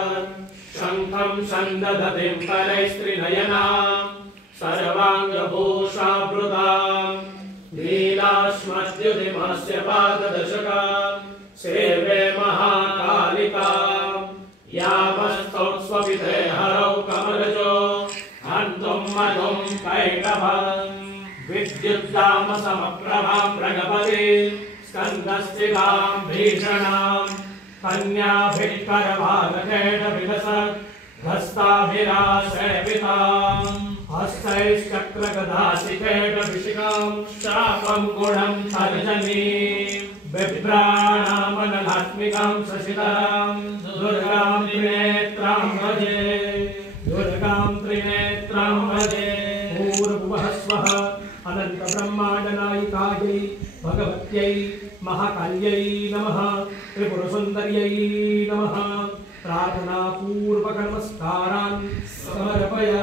शंखं संदधतिं करैस्त्रिनयनां सर्वाङ्गभूषावृतां नीलाश्मद्युतिमस्य पाददशकां सेवे महाकालिकां यामस्तौस्वपिते हरौ कमलजो हन्तुं मधुं कैटभं विद्युद्दामसमप्रभां मृगपति स्कन्दस्थितां भीषणां कन्याभिट्परभागकेटविलसद्भस्ताभिराशयपितां हस्तैश्चक्रगदासिकेटविशिखां शापं गुणं तर्जनीं बिभ्राणामनलात्मिकां शशिधरां दुर्गां त्रिनेत्रां भजे पूर्वः स्वः अनंत ब्रह्मांडनायिकायै भगवत्यै महाकाल्यै नमः त्रिपुरसुंदर्यै नमः प्रार्थना पूर्वक नमस्कारान् समर्पयामि।